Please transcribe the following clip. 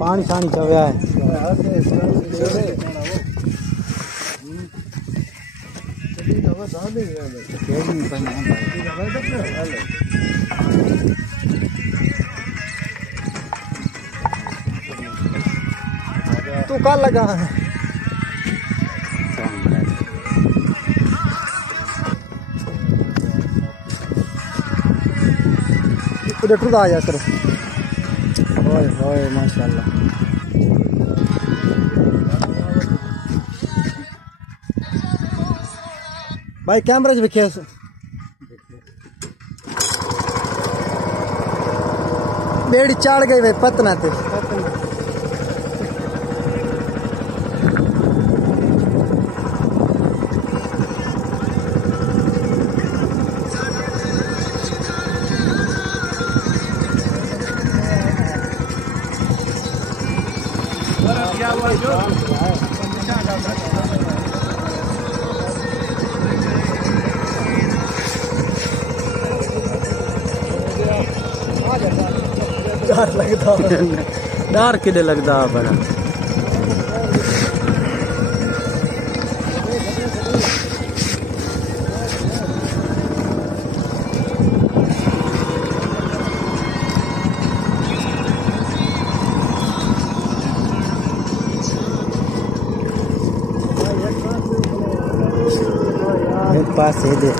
पानी शानी चव्या है तू कल लगा है उधर आ जा सर ओए ओए माशाल्लाह भाई कैमरा च दिखे बेड़ी चढ़ गई भाई पतना ते क्या हुआ जो डर लगता डर किदे लगता बड़ा मेरे पास है दे